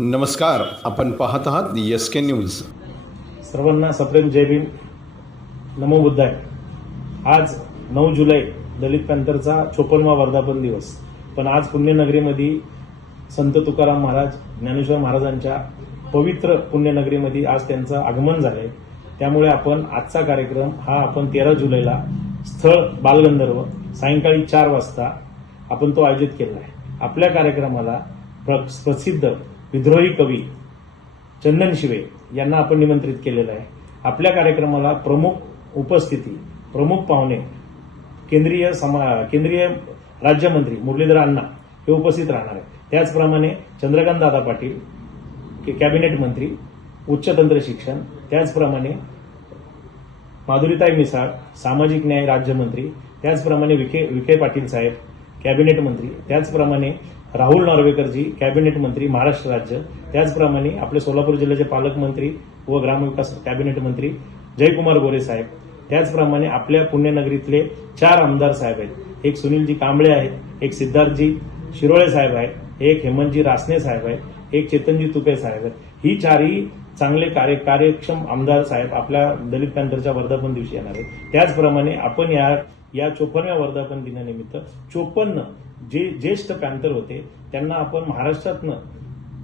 नमस्कार, आपण पाहत आहात SK न्यूज। सर्वांना सप्रेम जय भीम, नमो बुद्धाय। आज 9 जुलै दलित पॅंथरचा 54वा वर्धापन दिवस। पण आज पुण्यनगरीमध्ये संत तुकाराम महाराज, ज्ञानेश्वर महाराजांच्या पवित्र पुण्यनगरीमध्ये आज त्यांचं आगमन झालंय। त्यामुळे आपण आजचा कार्यक्रम हा आपण 13 जुलैला स्थळ बालगंधर्व सायंकाळी 4 वाजता आपण तो आयोजित केला आहे। आपल्या कार्यक्रमाला प्रसिद्ध विद्रोही कवी चंदन शिवे यांना आपण निमंत्रित केलेलं आहे। आपल्या कार्यक्रमाला प्रमुख उपस्थिती, प्रमुख पाहुणे केंद्रीय राज्यमंत्री मुरलीधर अण्णा हे उपस्थित राहणार आहेत। त्याचप्रमाणे चंद्रकांत दादा पाटील कॅबिनेट मंत्री उच्च तंत्र शिक्षण, त्याचप्रमाणे माधुरीताई मिसाळ सामाजिक न्याय राज्यमंत्री, त्याचप्रमाणे विखे पाटील साहेब कॅबिनेट मंत्री, त्याचप्रमाणे राहुल नॉर्वेकरजी कॅबिनेट मंत्री महाराष्ट्र राज्य, त्याचप्रमाणे आपले सोलापूर जिल्ह्याचे पालकमंत्री व ग्रामविकास कॅबिनेट मंत्री जयकुमार गोरे साहेब, त्याचप्रमाणे आपल्या पुण्यनगरीतले 4 आमदार साहेब आहेत। एक सुनीलजी कांबळे आहेत, एक सिद्धार्थजी शिरोळे साहेब आहेत, एक हेमंतजी रासने साहेब आहेत, एक चेतनजी तुपे साहेब आहेत। ही 4ही चांगले कार्यक्षम आमदार साहेब आपल्या दलित पॅंथरच्या वर्धापन दिवशी येणार आहेत। त्याचप्रमाणे आपण या 54व्या वर्धापन दिनानिमित्त 54 जे ज्येष्ठ पॅंथर होते त्यांना आपण महाराष्ट्रातनं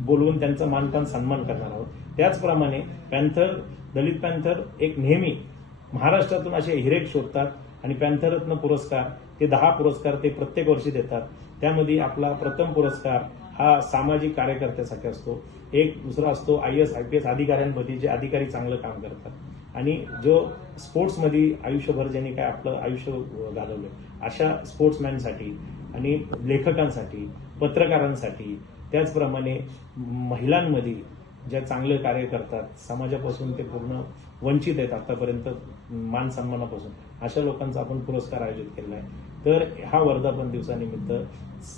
बोलवून त्यांचा मानपान सन्मान करणार आहोत। त्याचप्रमाणे दलित पॅंथर एक नेहमी महाराष्ट्रातून असे हिरेक शोधतात आणि पॅंथररत्न पुरस्कार ते 10 पुरस्कार ते प्रत्येक वर्षी देतात। त्यामध्ये आपला प्रथम पुरस्कार हा सामाजिक कार्यकर्त्यासाठी असतो, एक दुसरा असतो IAS IPS अधिकाऱ्यांमध्ये जे अधिकारी चांगलं काम करतात आणि जो स्पोर्ट्समध्ये आयुष्यभर ज्यांनी काय आपलं आयुष्य घालवलं अशा स्पोर्ट्समॅनसाठी आणि लेखकांसाठी, पत्रकारांसाठी, त्याचप्रमाणे महिलांमध्ये ज्या चांगले कार्य करतात, समाजापासून ते पूर्ण वंचित आहेत आतापर्यंत मान सन्मानापासून, अशा लोकांचा आपण पुरस्कार आयोजित केला आहे। तर हा वर्धापन दिवसानिमित्त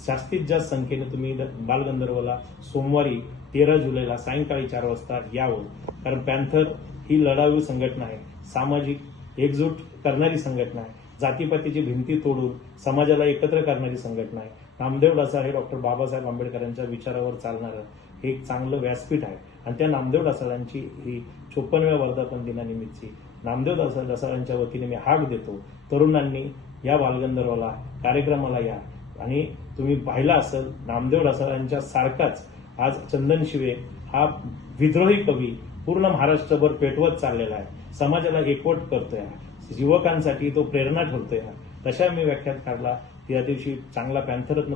जास्तीत जास्त संख्येने तुम्ही बालगंधर्वला सोमवारी 13 जुलैला सायंकाळी 4 वाजता यावं। कारण पॅंथर ही लढाऊ संघटना आहे, सामाजिक एकजूट करणारी संघटना आहे, जातीपातीची भिंती तोडून समाजाला एकत्र करणारी संघटना आहे। नामदेव ढसाळ हे डॉक्टर बाबासाहेब आंबेडकरांच्या विचारावर चालणारं हे एक चांगलं व्यासपीठ आहे आणि त्या नामदेव ढसाळांची ही 54व्या वर्धापन दिनानिमित्तची नामदेव ढसाळांच्या वतीने मी हाक देतो, तरुणांनी या बालगंधर्वाला कार्यक्रमाला या। आणि तुम्ही पाहिला असेल नामदेव ढसाळांच्या सारखाच आज चंदन शिवे हा विद्रोही कवी पूर्ण महाराष्ट्रभर पेटवत चाललेला आहे, समाजाला एकवट करतोय, युवकांसाठी तो प्रेरणा ठरतोय। तशा मी व्याख्यात काढला त्या दिवशी चांगला पॅंथररत्न